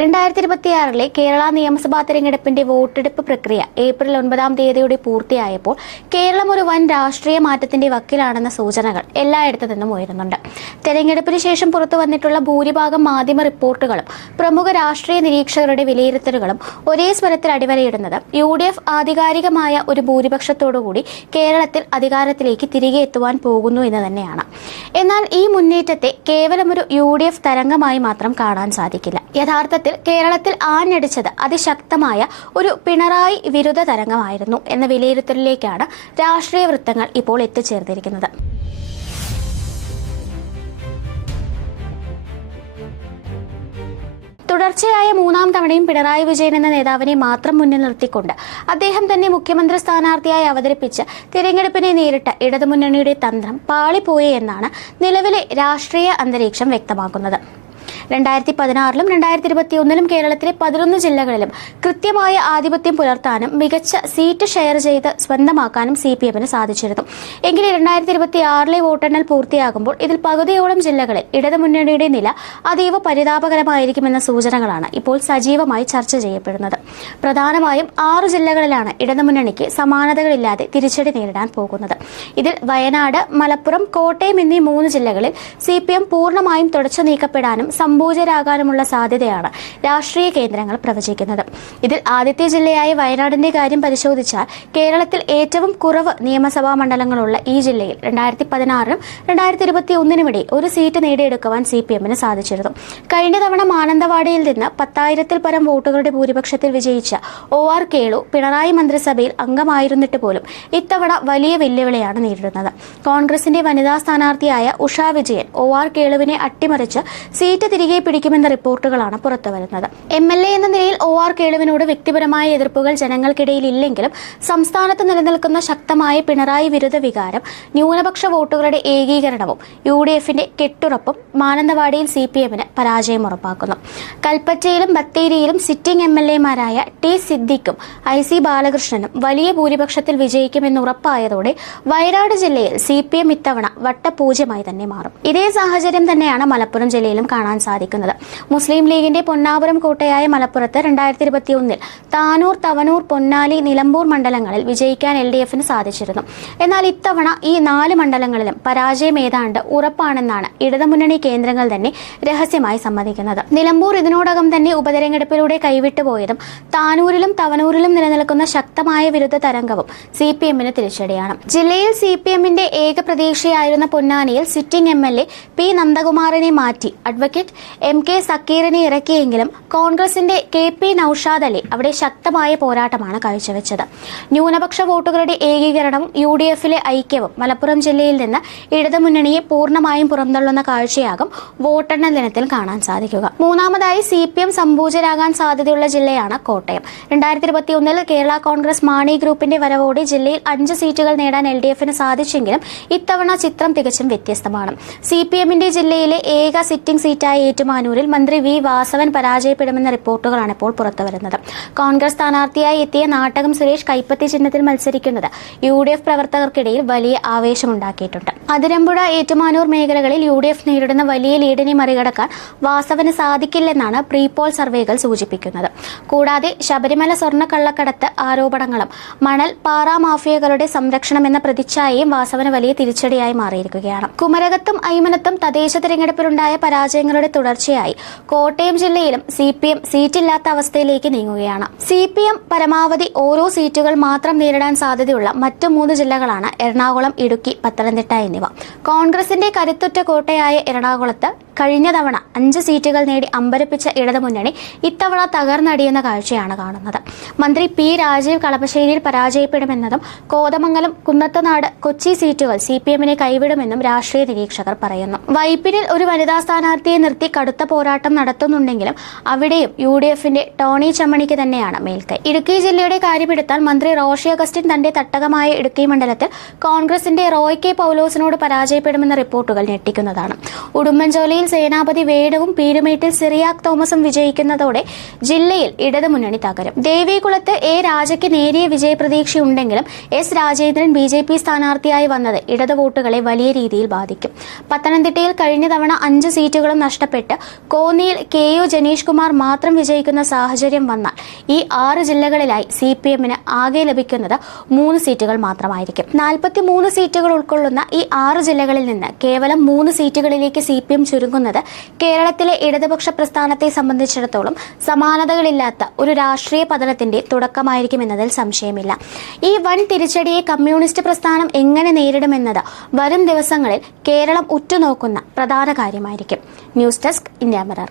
2026 കേരള നിയമസഭാ തെരഞ്ഞെടുപ്പിന്റെ വോട്ടെടുപ്പ് പ്രക്രിയ ഏപ്രിൽ 9 തീയതിയോടെ പൂർത്തിയായപ്പോൾ കേരളം ഒരു വൻ രാഷ്ട്രീയ മാറ്റത്തിന്റെ വക്കിലാണെന്ന സൂചനകൾ എല്ലായിടത്തു നിന്നും ഉയരുന്നുണ്ട്. തെരഞ്ഞെടുപ്പിന് ശേഷം പുറത്തു വന്നിട്ടുള്ള ഭൂരിഭാഗം മാധ്യമ റിപ്പോർട്ടുകളും പ്രമുഖ രാഷ്ട്രീയ നിരീക്ഷകരുടെ വിലയിരുത്തലുകളും ഒരേ സ്വരത്തിൽ അടിവരയിടുന്നത് UDF ആധികാരികമായ ഒരു ഭൂരിപക്ഷത്തോടുകൂടി കേരളത്തിൽ അധികാരത്തിലേക്ക് തിരികെ എത്തുവാൻ പോകുന്നു എന്ന് തന്നെയാണ്. എന്നാൽ ഈ മുന്നേറ്റത്തെ കേവലം ഒരു UDF തരംഗമായി മാത്രം കാണാൻ സാധിക്കില്ല. യഥാർത്ഥത്തിൽ കേരളത്തിൽ ആഞ്ഞടിച്ചത് അതിശക്തമായ ഒരു പിണറായി വിരുദ്ധ തരംഗമായിരുന്നു എന്ന വിലയിരുത്തലിലേക്കാണ് രാഷ്ട്രീയ വൃത്തങ്ങൾ ഇപ്പോൾ എത്തിച്ചേർന്നിരിക്കുന്നത്. തുടർച്ചയായ 3ാം തവണയും പിണറായി വിജയൻ എന്ന നേതാവിനെ മാത്രം മുന്നിൽ നിർത്തിക്കൊണ്ട് അദ്ദേഹം തന്നെ മുഖ്യമന്ത്രി സ്ഥാനാർത്ഥിയായി അവതരിപ്പിച്ച് തിരഞ്ഞെടുപ്പിനെ നേരിട്ട ഇടതുമുന്നണിയുടെ തന്ത്രം പാളിപ്പോയി എന്നാണ് നിലവിലെ രാഷ്ട്രീയ അന്തരീക്ഷം വ്യക്തമാക്കുന്നത്. 2016-ലും 2021-ലും കേരളത്തിലെ 11 ജില്ലകളിലും കൃത്യമായ ആധിപത്യം പുലർത്താനും മികച്ച സീറ്റ് ഷെയർ ചെയ്ത് സ്വന്തമാക്കാനും CPM-ന് സാധിച്ചിരുന്നു. എങ്കിലും 2026-ലെ വോട്ടെണ്ണൽ പൂർത്തിയാകുമ്പോൾ ഇതിൽ പകുതിയോളം ജില്ലകളിൽ ഇടതുമുന്നണിയുടെ നില അതീവ പരിതാപകരമായിരിക്കുമെന്ന സൂചനകളാണ് ഇപ്പോൾ സജീവമായി ചർച്ച ചെയ്യപ്പെടുന്നത്. പ്രധാനമായും 6 ജില്ലകളിലാണ് ഇടതുമുന്നണിക്ക് സമാനതകളില്ലാതെ തിരിച്ചടി നേരിടാൻ പോകുന്നത്. ഇതിൽ വയനാട്, മലപ്പുറം, കോട്ടയം എന്നീ 3 ജില്ലകളിൽ CPM പൂർണ്ണമായും തുടച്ചു നീക്കപ്പെടാനും സംഭൂജരാകാനുമുള്ള സാധ്യതയാണ് രാഷ്ട്രീയ കേന്ദ്രങ്ങൾ പ്രവചിക്കുന്നത്. ഇതിൽ ആദ്യത്തെ ജില്ലയായ വയനാടിന്റെ കാര്യം പരിശോധിച്ചാൽ കേരളത്തിൽ ഏറ്റവും കുറവ് നിയമസഭാ മണ്ഡലങ്ങളുള്ള ഈ ജില്ലയിൽ 2016-നും 2021-നും ഇടയിൽ ഒരു സീറ്റ് നേടിയെടുക്കുവാൻ CPM-ന് സാധിച്ചിരുന്നു. കഴിഞ്ഞ തവണ മാനന്തവാടിയിൽ നിന്ന് 10,000-ൽ പരം വോട്ടുകളുടെ ഭൂരിപക്ഷത്തിൽ വിജയിച്ച OR കേളു പിണറായി മന്ത്രിസഭയിൽ അംഗമായിരുന്നിട്ട് പോലും ഇത്തവണ വലിയ വെല്ലുവിളിയാണ് നേരിടുന്നത്. കോൺഗ്രസിന്റെ വനിതാ സ്ഥാനാർത്ഥിയായ ഉഷ വിജയൻ OR കേളുവിനെ അട്ടിമറിച്ച് സീറ്റ് തിരികെ പിടിക്കുമെന്ന റിപ്പോർട്ടുകളാണ് പുറത്തുവരുന്നത്. MLA എന്ന നിലയിൽ OR കേളുവിനോട് വ്യക്തിപരമായ എതിർപ്പുകൾ ജനങ്ങൾക്കിടയിൽ ഇല്ലെങ്കിലും സംസ്ഥാനത്ത് നിലനിൽക്കുന്ന ശക്തമായ പിണറായി വിരുദ്ധ വികാരം, ന്യൂനപക്ഷ വോട്ടുകളുടെ ഏകീകരണവും UDF-ന്റെ കെട്ടുറപ്പും മാനന്തവാടിയിൽ CPM-ന് പരാജയം ഉറപ്പാക്കുന്നു. കൽപ്പറ്റയിലും ബത്തേരിയിലും സിറ്റിംഗ് MLA-മാരായ T സിദ്ദിഖും IC ബാലകൃഷ്ണനും വലിയ ഭൂരിപക്ഷത്തിൽ വിജയിക്കുമെന്ന് ഉറപ്പായതോടെ വയനാട് ജില്ലയിൽ CPM ഇത്തവണ വട്ടപൂജ്യമായി തന്നെ മാറും. ഇതേ സാഹചര്യം തന്നെയാണ് മലപ്പുറം ജില്ലയിലും കാണാൻ സാധിക്കുന്നത്. മുസ്ലിം ലീഗിന്റെ പൊന്നാപുരം കോട്ടയായ മലപ്പുറത്ത് 2021-ൽ താനൂർ, തവനൂർ, പൊന്നാലി, നിലമ്പൂർ മണ്ഡലങ്ങളിൽ വിജയിക്കാൻ LDF-ന് സാധിച്ചിരുന്നു. എന്നാൽ ഇത്തവണ ഈ 4 മണ്ഡലങ്ങളിലും പരാജയം ഏതാണ്ട് ഉറപ്പാണെന്നാണ് ഇടതുമുന്നണി കേന്ദ്രങ്ങൾ തന്നെ രഹസ്യമായി സമ്മതിക്കുന്നത്. നിലമ്പൂർ ഇതിനോടകം തന്നെ ഉപതെരഞ്ഞെടുപ്പിലൂടെ കൈവിട്ടുപോയതും താനൂരിലും തവനൂരിലും നിലനിൽക്കുന്ന ശക്തമായ വിരുദ്ധ തരംഗവും CPM-ന് തിരിച്ചടിയാണ്. ജില്ലയിൽ CPM-ന്റെ ഏക പ്രതീക്ഷയായിരുന്ന പൊന്നാനിയിൽ സിറ്റിംഗ് MLA P നന്ദകുമാറിനെ മാറ്റി അഡ്വക്കേറ്റ് MK സക്കീറിനെ ഇറക്കിയെങ്കിലും കോൺഗ്രസിന്റെ KP നൌഷാദ് അലി അവിടെ ശക്തമായ പോരാട്ടമാണ് കാഴ്ചവെച്ചത്. ന്യൂനപക്ഷ വോട്ടുകളുടെ ഏകീകരണവും UDF-ലെ ഐക്യവും മലപ്പുറം ജില്ലയിൽ നിന്ന് ഇടതുമുന്നണിയെ പൂർണ്ണമായും പുറന്തള്ളുന്ന കാഴ്ചയാകും വോട്ടെണ്ണൽ ദിനത്തിൽ കാണാൻ സാധിക്കുക. മൂന്നാമതായി CPM സംഭൂജരാകാൻ സാധ്യതയുള്ള ജില്ലയാണ് കോട്ടയം. 2021-ൽ കേരള കോൺഗ്രസ് മാണി ഗ്രൂപ്പിന്റെ വരവോടെ ജില്ലയിൽ 5 സീറ്റുകൾ നേടാൻ LDF-ന് സാധിച്ചെങ്കിലും ഇത്തവണ ചിത്രം തികച്ചും വ്യത്യസ്തമാണ്. CPM-ന്റെ ജില്ലയിലെ ഏക സിറ്റിംഗ് സീറ്റായ ഏറ്റുമാനൂരിൽ മന്ത്രി V വാസവൻ പരാജയപ്പെടുമെന്ന റിപ്പോർട്ടുകളാണ് ഇപ്പോൾ പുറത്തുവരുന്നത്. കോൺഗ്രസ് സ്ഥാനാർത്ഥിയായി എത്തിയ നാട്ടകം സുരേഷ് കൈപ്പത്തി ചിഹ്നത്തിൽ മത്സരിക്കുന്നത് UDF പ്രവർത്തകർക്കിടയിൽ വലിയ ആവേശമുണ്ടാക്കിയിട്ടുണ്ട്. അതിരമ്പുഴ, ഏറ്റുമാനൂർ മേഖലകളിൽ UDF നേരിടുന്ന വലിയ ലീഡിനെ മറികടക്കാൻ വാസവന് സാധിക്കില്ലെന്നാണ് പ്രീപോൾ സർവേകൾ സൂചിപ്പിക്കുന്നത്. കൂടാതെ ശബരിമല സ്വർണ്ണക്കള്ളക്കടത്ത് ആരോപണങ്ങളും മണൽ, പാറ മാഫിയകളുടെ സംരക്ഷണം എന്ന പ്രതിച്ഛായയും വാസവന് വലിയ തിരിച്ചടിയായി മാറിയിരിക്കുകയാണ്. കുമരകത്തും അയ്മനത്തും തദ്ദേശ തെരഞ്ഞെടുപ്പിലുണ്ടായ പരാജയങ്ങളുടെ തുടർച്ചയായി കോട്ടയം ജില്ലയിലും CPM സീറ്റില്ലാത്ത അവസ്ഥയിലേക്ക് നീങ്ങുകയാണ്. CPM പരമാവധി ഓരോ സീറ്റുകൾ മാത്രം നേരിടാൻ സാധ്യതയുള്ള മറ്റു 3 ജില്ലകളാണ് എറണാകുളം, ഇടുക്കി, പത്തനംതിട്ട എന്നിവ. കോൺഗ്രസിന്റെ കരുത്തുറ്റ കോട്ടയായ എറണാകുളത്ത് കഴിഞ്ഞ തവണ 5 സീറ്റുകൾ നേടി അമ്പരപ്പിച്ച ഇടതുമുന്നണി ഇത്തവണ തകർന്നടിയുന്ന കാഴ്ചയാണ് കാണുന്നത്. മന്ത്രി P രാജീവ് കളമശ്ശേരിയിൽ പരാജയപ്പെടുമെന്നതും കോതമംഗലം, കുന്നത്തുനാട്, കൊച്ചി സീറ്റുകൾ CPM-നെ കൈവിടുമെന്നും രാഷ്ട്രീയ നിരീക്ഷകർ പറയുന്നു. വൈപ്പിനിൽ ഒരു വനിതാ സ്ഥാനാർത്ഥിയെ നിർത്തി കടുത്ത പോരാട്ടം നടത്തുന്നുണ്ടെങ്കിലും അവിടെയും UDF-ന്റെ ടോണി ചമ്മണിക്ക് തന്നെയാണ് മേൽക്കൈ. ഇടുക്കി ജില്ലയുടെ കാര്യമെടുത്താൽ മന്ത്രി റോഷി അഗസ്റ്റിൻ തന്റെ തട്ടകമായ ഇടുക്കി മണ്ഡലത്തിൽ കോൺഗ്രസിന്റെ റോയ് കെ പൗലോസിനോട് പരാജയപ്പെടുമെന്ന റിപ്പോർട്ടുകൾ ഞെട്ടിക്കുന്നതാണ്. ഉടുമ്പൻചോലയിൽ സേനാപതി വേണുവും പീരുമേട്ടിൽ സിറിയാക് തോമസും വിജയിക്കുന്നതോടെ ജില്ലയിൽ ഇടതുമുന്നണി തകരും. ദേവികുളത്ത് A രാജയ്ക്ക് നേരിയ വിജയപ്രതീക്ഷയുണ്ടെങ്കിലും S രാജേന്ദ്രൻ BJP സ്ഥാനാർത്ഥിയായി വന്നത് ഇടത് വോട്ടുകളെ വലിയ രീതിയിൽ ബാധിക്കും. പത്തനംതിട്ടയിൽ കഴിഞ്ഞ തവണ 5 സീറ്റുകളും നഷ്ടപ്പെട്ടു പരാജയപ്പെട്ട് കോന്നിയിൽ KU ജനീഷ് കുമാർ മാത്രം വിജയിക്കുന്ന സാഹചര്യം വന്നാൽ ഈ 6 ജില്ലകളിലായി CPM-ന് ആകെ ലഭിക്കുന്നത് 3 സീറ്റുകൾ മാത്രമായിരിക്കും. 43 സീറ്റുകൾ ഉൾക്കൊള്ളുന്ന ഈ 6 ജില്ലകളിൽ നിന്ന് കേവലം 3 സീറ്റുകളിലേക്ക് CPM ചുരുങ്ങുന്നത് കേരളത്തിലെ ഇടതുപക്ഷ പ്രസ്ഥാനത്തെ സംബന്ധിച്ചിടത്തോളം സമാനതകളില്ലാത്ത ഒരു രാഷ്ട്രീയ പതനത്തിന്റെ തുടക്കമായിരിക്കുമെന്നതിൽ സംശയമില്ല. ഈ വൻ തിരിച്ചടിയെ കമ്മ്യൂണിസ്റ്റ് പ്രസ്ഥാനം എങ്ങനെ നേരിടുമെന്നത് വരും ദിവസങ്ങളിൽ കേരളം ഉറ്റുനോക്കുന്ന പ്രധാന കാര്യമായിരിക്കും. News desk, India mirror.